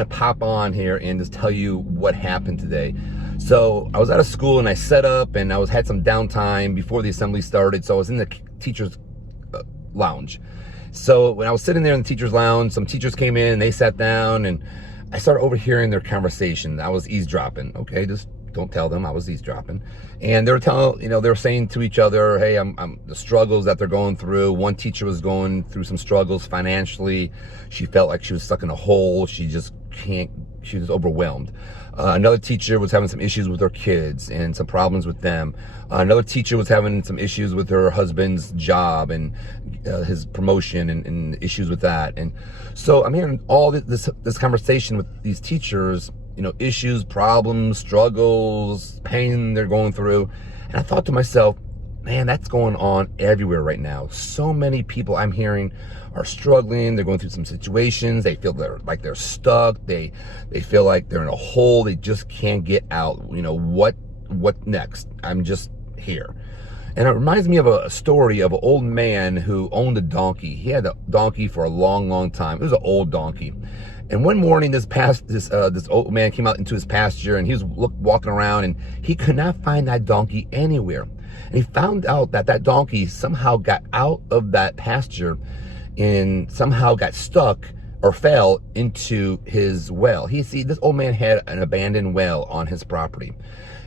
to pop on here and just tell you what happened today. So I was out of school and I set up and I had some downtime before the assembly started. So I was in the teacher's lounge. So when I was sitting there in the teacher's lounge, some teachers came in and they sat down and I started overhearing their conversation. I was eavesdropping. Okay, just don't tell them I was eavesdropping. And they were telling, they were saying to each other, hey, I'm the struggles that they're going through. One teacher was going through some struggles financially. She felt like she was stuck in a hole. She was overwhelmed. Another teacher was having some issues with her kids and some problems with them. Another teacher was having some issues with her husband's job and his promotion and issues with that. And so I'm hearing all this conversation with these teachers, issues, problems, struggles, pain they're going through. And I thought to myself, man, that's going on everywhere right now. So many people I'm hearing are struggling. They're going through some situations. They feel they're stuck. They feel like they're in a hole. They just can't get out. What next? I'm just here. And it reminds me of a story of an old man who owned a donkey. He had a donkey for a long, long time. It was an old donkey. And one morning, this old man came out into his pasture and he was walking around and he could not find that donkey anywhere. And he found out that donkey somehow got out of that pasture and somehow got stuck or fell into his well. This old man had an abandoned well on his property.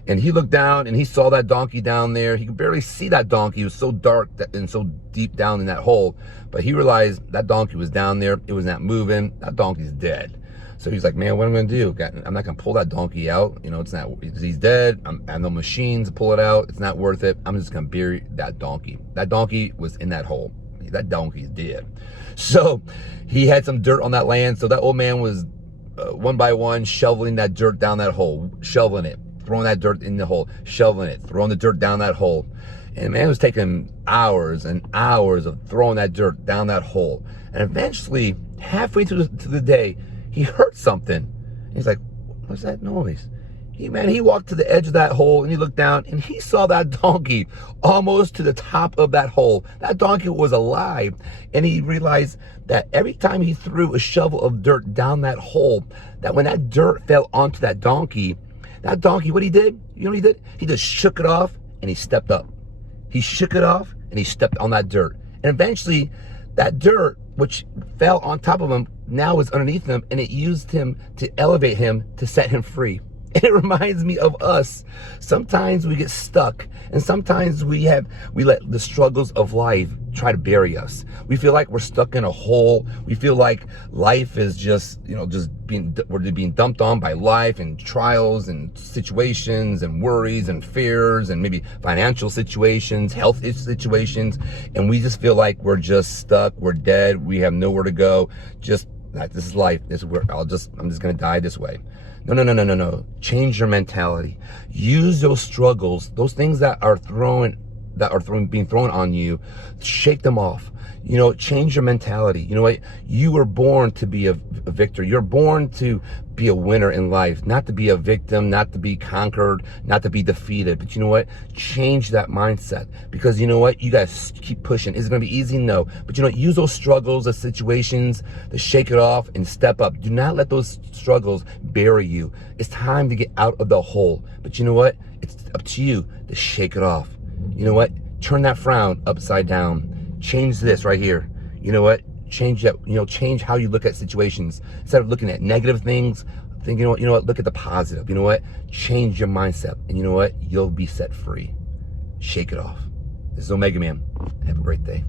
And he looked down and he saw that donkey down there. He could barely see that donkey. It was so dark and so deep down in that hole. But he realized that donkey was down there. It was not moving. That donkey's dead. So he's like, man, what am I going to do? I'm not going to pull that donkey out. He's dead. I have no machines to pull it out. It's not worth it. I'm just going to bury that donkey. That donkey was in that hole. That donkey's dead. So he had some dirt on that land. So that old man was one by one shoveling that dirt down that hole, shoveling it, throwing that dirt in the hole, shoveling it, throwing the dirt down that hole. And man, it was taking hours and hours of throwing that dirt down that hole. And eventually, halfway through the day, he heard something. He's like, what's that noise? He walked to the edge of that hole and he looked down and he saw that donkey almost to the top of that hole. That donkey was alive. And he realized that every time he threw a shovel of dirt down that hole, that when that dirt fell onto that donkey, what he did? You know what he did? He just shook it off and he stepped up. He shook it off and he stepped on that dirt. And eventually that dirt, which fell on top of him, now is underneath him, and it used him to elevate him, to set him free. And it reminds me of us. Sometimes we get stuck, and sometimes we let the struggles of life try to bury us. We feel like we're stuck in a hole. We feel like life is we're being dumped on by life and trials and situations and worries and fears and maybe financial situations, health situations, and we just feel like we're just stuck. We're dead. We have nowhere to go. This is life. This is where I'm just gonna die this way. No. Change your mentality. Use those struggles, those things that are being thrown on you. Shake them off. Change your mentality. You know what? You were born to be a victor. You're born to be a winner in life, not to be a victim, not to be conquered, not to be defeated. But you know what? Change that mindset, because you know what? You guys keep pushing. Is it going to be easy? No. But you know what? Use those struggles, those situations to shake it off and step up. Do not let those struggles bury you. It's time to get out of the hole. But you know what? It's up to you to shake it off. You know what? Turn that frown upside down. Change this right here. You know what? Change that. Change how you look at situations. Instead of looking at negative things, think, you know what? Look at the positive. You know what? Change your mindset. And you know what? You'll be set free. Shake it off. This is Omegaman. Have a great day.